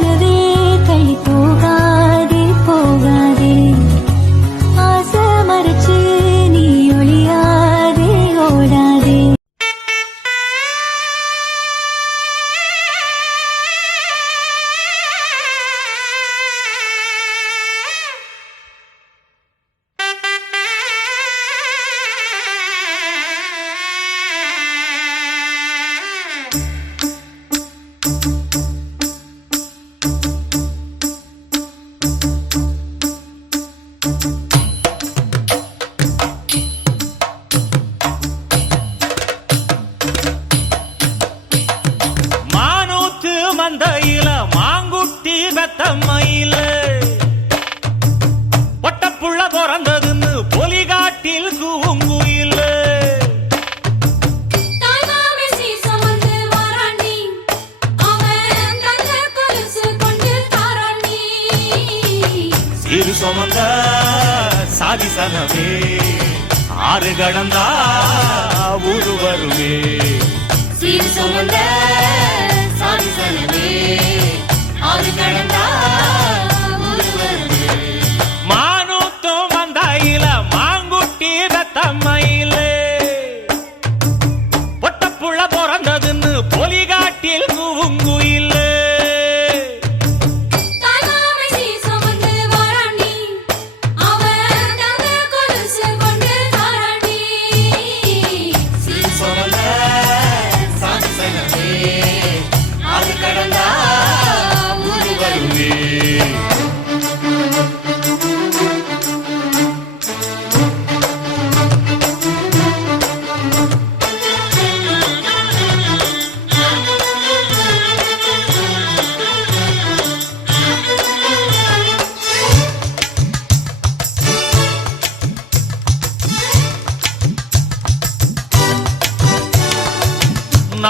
melody மானூத்து கடந்தா ஊரு வருவே சீர் சுமந்த சாதி சனமே ஆறு கடந்தா ஊரு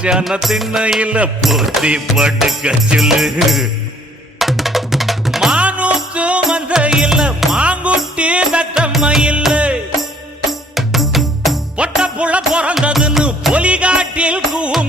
மச்சான திண்ணையில போத்தி படுக்க சொல்லு மானூத்து மந்த இல்ல மாங்குட்டி தத்தம்ம இல்ல பொட்ட புள்ள பிறந்ததுன்னு பொலிகாட்டில் கூங்கு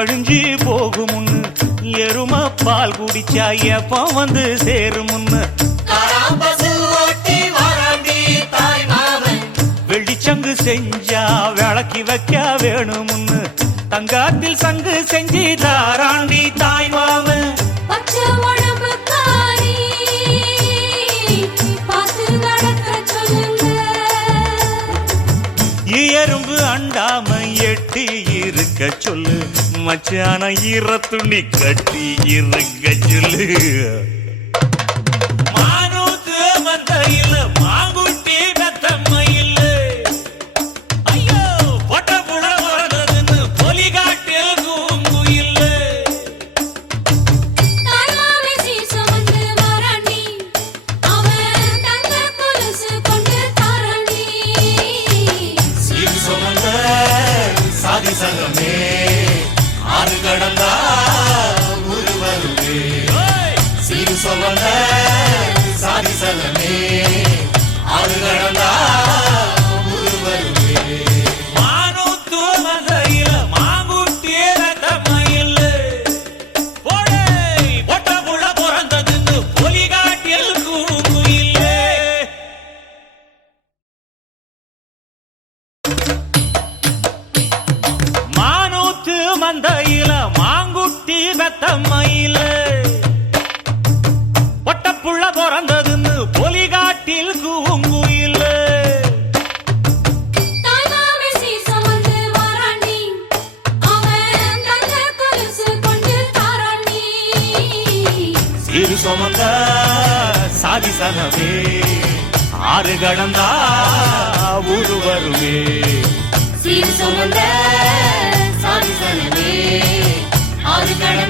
வழிஞ்சு போகுமுன்னு எரும பால் குடிச்சா எப்ப வந்து சேருமுன்னு. வெள்ளிச்சங்கு செஞ்சா விளக்கி வைக்க வேணுமுன்னு. தங்காத்தில் சங்கு செஞ்சு தாராண்டி தாய் மாமன் எறும்பு அண்டாம எட்டி இருக்க சொல்லு. மச்சான ஈர துணி கட்டி இருக்க சொல்லு. வாராண்டி. அவன் தங்க கொலுசு கொண்டு தாராண்டி. சிறு சுமந்த சாதி சனமே ஆறு கடந்தா ஊரு வருவே சீர் சுமந்த சாதி சனமே ஆறு கடந்தா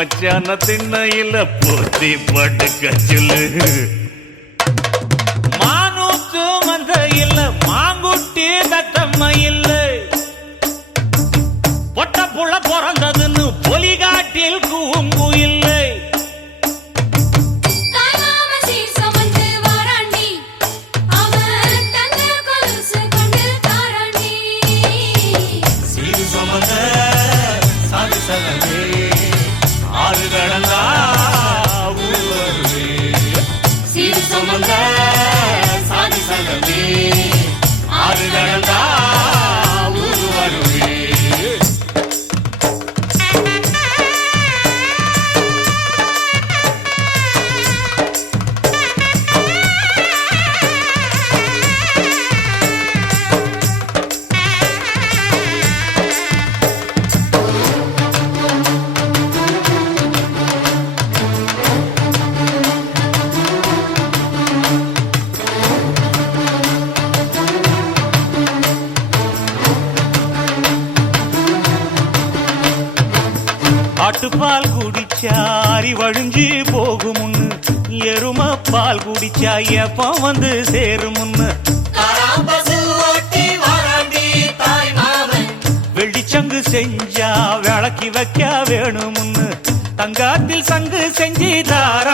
மச்சான திண்ணையில போத்தி படுக்க சொல்லு. மானூத்து மந்தையில் மாங்குட்டி தத்தம்மையில் பொட்ட புள்ள பிறந்ததுன்னு பொலிகாட்டில் கூங்கு இல்லை. ஆட்டுப்பால் குடிச்சா அரி வழிஞ்சு போகுமுன்னு. எரும பால் குடிச்சா எப்ப வந்து சேருமுன்னு. வெள்ளிச்சங்கு செஞ்சா விளக்கி வைக்க வேணுமுன்னு. தங்காத்தில் சங்கு செஞ்சு தர